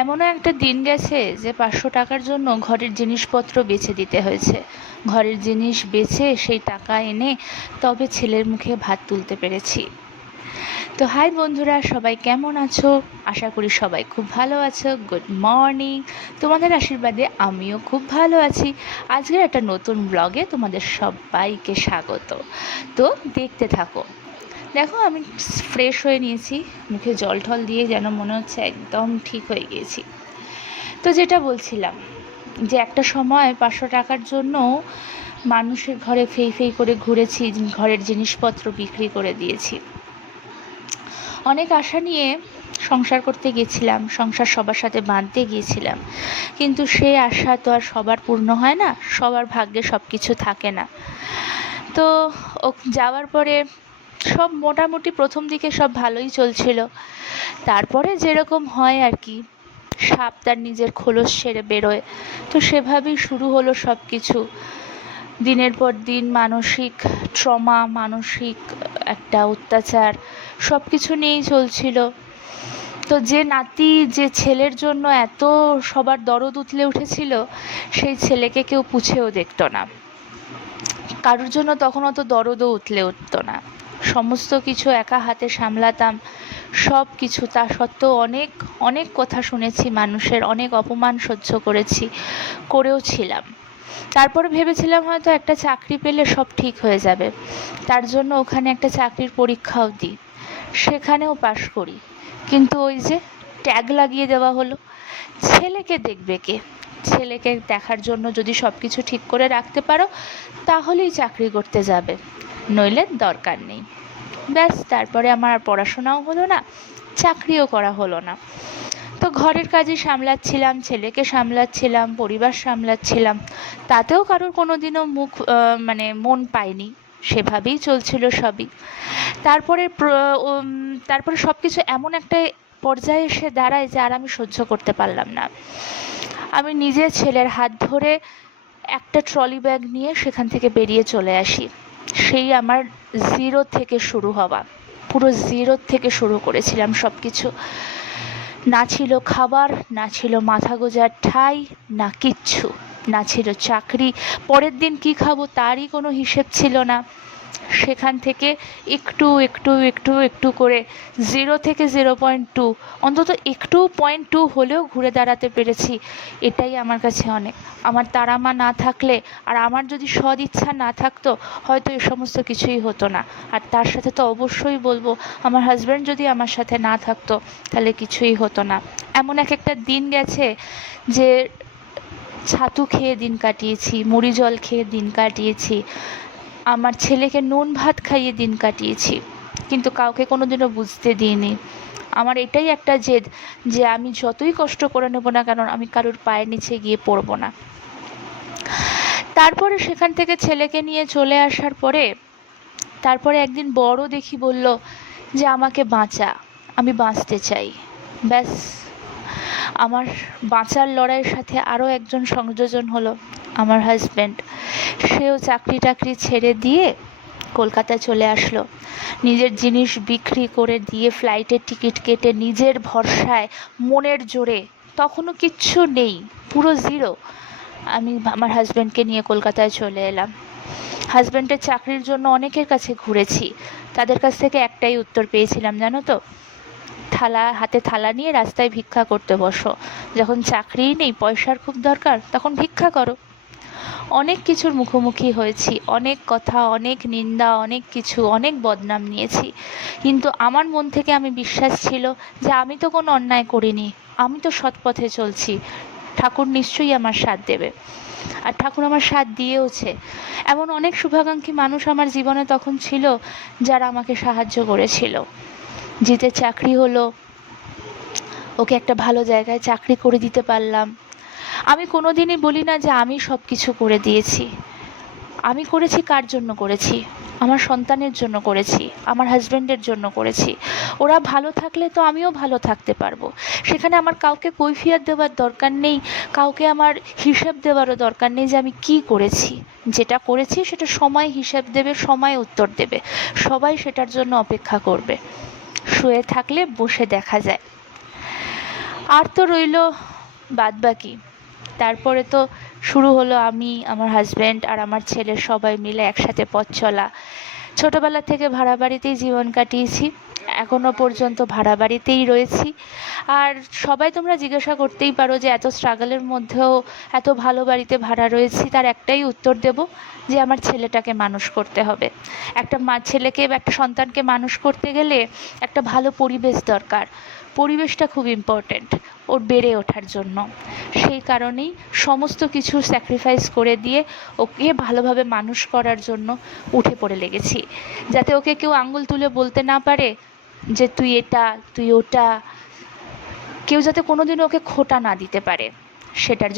এমনও একটা দিন গেছে যে 500 টাকার জন্য ঘরের জিনিসপত্র বেচে দিতে হয়েছে। ঘরের জিনিস বেচে সেই টাকা এনে তবে ছেলের মুখে ভাত তুলতে পেরেছি। তো হাই বন্ধুরা, সবাই কেমন আছো? আশা করি সবাই খুব ভালো আছো। Good morning. তোমাদের আশীর্বাদে আমিও খুব ভালো আছি। আজকের একটা নতুন ব্লগে তোমাদের সবাইকে স্বাগত। তো দেখতে থাকো। দেখো, আমি ফ্রেশ হয়ে নিয়েছি, মুখে জল ঠল দিয়ে যেন মনে হচ্ছে একদম ঠিক হয়ে গিয়েছি। তো যেটা বলছিলাম, যে একটা সময় 500 টাকার জন্য মানুষের ঘরে ফেই ফেই করে ঘুরেছি, ঘরের জিনিসপত্র বিক্রি করে দিয়েছি। অনেক আশা নিয়ে সংসার করতে গিয়েছিলাম, সংসার সবার সাথে বাঁধতে গিয়েছিলাম, কিন্তু সেই আশা তো আর সবার পূর্ণ হয় না, সবার ভাগ্যে সব কিছু থাকে না। তো যাওয়ার পরে সব মোটামুটি প্রথম দিকে সব ভালোই চলছিল। তারপরে যেরকম হয় আর কি, সাপ তার নিজের খোলস ছেড়ে বেরোয়, তো সেভাবেই শুরু হলো সব কিছু। দিনের পর দিন মানসিক ট্রমা, মানসিক একটা অত্যাচার, সব কিছু নিয়েই চলছিল। তো যে নাতি, যে ছেলের জন্য এত সবার দরদ উতলে উঠেছিল, সেই ছেলেকে কেউ পুছেও দেখতো না। কারোর জন্য তখন অত দরদও উতলে উঠত না। সমস্ত কিছু একা হাতে সামলাতাম, সব কিছু। তা সত্ত্বেও অনেক অনেক কথা শুনেছি মানুষের, অনেক অপমান সহ্য করেও ছিলাম। তারপরে ভেবেছিলাম হয়তো একটা চাকরি পেলে সব ঠিক হয়ে যাবে। তার জন্য ওখানে একটা চাকরির পরীক্ষাও দিই, সেখানেও পাশ করি। কিন্তু ওই যে ট্যাগ লাগিয়ে দেওয়া হলো, ছেলেকে দেখবে কে? ছেলেকে দেখার জন্য যদি সব কিছু ঠিক করে রাখতে পারো তাহলেই চাকরি করতে যাবে, নইলে দরকার নেই। ব্যাস, তারপরে আমার আর পড়াশোনাও হলো না, চাকরিও করা হলো না। তো ঘরের কাজই সামলাচ্ছিলাম, ছেলেকে সামলাচ্ছিলাম, পরিবার সামলাচ্ছিলাম, তাতেও কারোর কোনো দিনও মন পাইনি, সেভাবেই চলছিল সবই। তারপরে তারপরে সব কিছু এমন একটা পর্যায়ে এসে দাঁড়ায় যে আর আমি সহ্য করতে পারলাম না। আমি নিজে ছেলের হাত ধরে একটা ট্রলি ব্যাগ নিয়ে সেখান থেকে বেরিয়ে চলে আসি। সেই আমার জিরো থেকে শুরু হওয়া, পুরো জিরো থেকে শুরু করেছিলাম সব কিছু। না ছিল খাবার, না ছিল মাথা গোঁজার ঠাঁই, না কিচ্ছু, না ছিল চাকরি। পরের দিন কি খাবো তারই কোনো হিসেব ছিল না। সেখান থেকে একটু একটু একটু একটু করে 0 থেকে 0.2, অন্তত একটু 0.2 হলেও ঘুরে দাঁড়াতে পেরেছি, এটাই আমার কাছে অনেক। আমার তারা-মা না থাকলে আর আমার যদি সদিচ্ছা না থাকতো, হয়তো এ সমস্ত কিছুই হতো না। আর তার সাথে তো অবশ্যই বলবো, আমার হাজব্যান্ড যদি আমার সাথে না থাকতো তাহলে কিছুই হতো না। এমন একটা দিন গেছে যে ছাতু খেয়ে দিন কাটিয়েছি, মুড়ি জল খেয়ে দিন কাটিয়েছি, আমার ছেলেকে নুন ভাত খাইয়ে দিন কাটিয়েছি, কিন্তু কাউকে কোনোদিনও বুঝতে দিইনি। আমার এটাই একটা জেদ যে আমি যতই কষ্ট করে নেব না কেন, আমি কারোর পায়ের নিচে গিয়ে পড়ব না। তারপরে সেখান থেকে ছেলেকে নিয়ে চলে আসার পরে তারপরে একদিন বড় দেখি বলল যে আমাকে বাঁচা, আমি বাঁচতে চাই। ব্যাস, আমার বাঁচার লড়াইয়ের সাথে আরও একজন সংযোজন হলো, আমার হাজব্যান্ড। সেও চাকরি টাকরি ছেড়ে দিয়ে কলকাতায় চলে আসলো, নিজের জিনিস বিক্রি করে দিয়ে ফ্লাইটের টিকিট কেটে নিজের ভরসায়, মনের জোরে, তখনও কিচ্ছু নেই, পুরো জিরো, আমি আমার হাজব্যান্ডকে নিয়ে কলকাতায় চলে এলাম। হাজব্যান্ডের চাকরির জন্য অনেকের কাছে ঘুরেছি, তাদের কাছ থেকে একটাই উত্তর পেয়েছিলাম, জানো তো, হাতে থালা নিয়ে রাস্তায় ভিক্ষা করতে বসো, যখন চাকরিই নেই, পয়সার খুব দরকার, তখন ভিক্ষা করো। অনেক কিছুর মুখোমুখি হয়েছি, অনেক কথা, অনেক নিন্দা, অনেক কিছু, অনেক বদনাম নিয়েছি, কিন্তু আমার মন থেকে আমি বিশ্বাস ছিল যে আমি তো কোনো অন্যায় করিনি, আমি তো সৎ পথে চলছি, ঠাকুর নিশ্চয়ই আমার সাথ দেবে। আর ঠাকুর আমার সাথ দিয়েওছে। এমন অনেক শুভাকাঙ্ক্ষী মানুষ আমার জীবনে তখন ছিল যারা আমাকে সাহায্য করেছিল। জিতের চাকরি হলো, ওকে একটা ভালো জায়গায় চাকরি করে দিতে পারলাম। আমি কোনো দিনই বলি না যে আমি সব কিছু করে দিয়েছি। আমি করেছি কার জন্য করেছি? আমার সন্তানের জন্য করেছি, আমার হাজব্যান্ডের জন্য করেছি। ওরা ভালো থাকলে তো আমিও ভালো থাকতে পারবো। সেখানে আমার কাউকে কৈফিয়ত দেওয়ার দরকার নেই, কাউকে আমার হিসেব দেওয়ারও দরকার নেই যে আমি কী করেছি। যেটা করেছি সেটা সময় হিসেব দেবে, সময় উত্তর দেবে, সবাই সেটার জন্য অপেক্ষা করবে। শুয়ে থাকলে বসে দেখা যায়। আর তো রইল বাদবাকি। তারপরে তো শুরু হলো আমি, আমার হাজব্যান্ড আর আমার ছেলের সবাই মিলে একসাথে পথ চলা। ছোটোবেলা থেকে ভাড়া বাড়িতেই জীবন কাটিয়েছি, এখনও পর্যন্ত ভাড়া বাড়িতেই রয়েছি। আর সবাই তোমরা জিজ্ঞাসা করতেই পারো যে এত স্ট্রাগলের মধ্যেও এত ভালো বাড়িতে ভাড়া রয়েছি, তার একটাই উত্তর দেব যে আমার ছেলেটাকে মানুষ করতে হবে। একটা ছেলেকে বা একটা সন্তানকে মানুষ করতে গেলে একটা ভালো পরিবেশ দরকার। পরিবেশটা খুব ইম্পর্ট্যান্ট ওর বেড়ে ওঠার জন্য। সেই কারণেই সমস্ত কিছু স্যাক্রিফাইস করে দিয়ে ওকে ভালোভাবে মানুষ করার জন্য উঠে পড়ে লেগেছি, যাতে ওকে কেউ আঙুল তুলে বলতে না পারে যে তুই এটা, তুই ওটা। কেউ যাতে কোনোদিনও ওকে খোঁটা না দিতে পারে, সেটার জন্য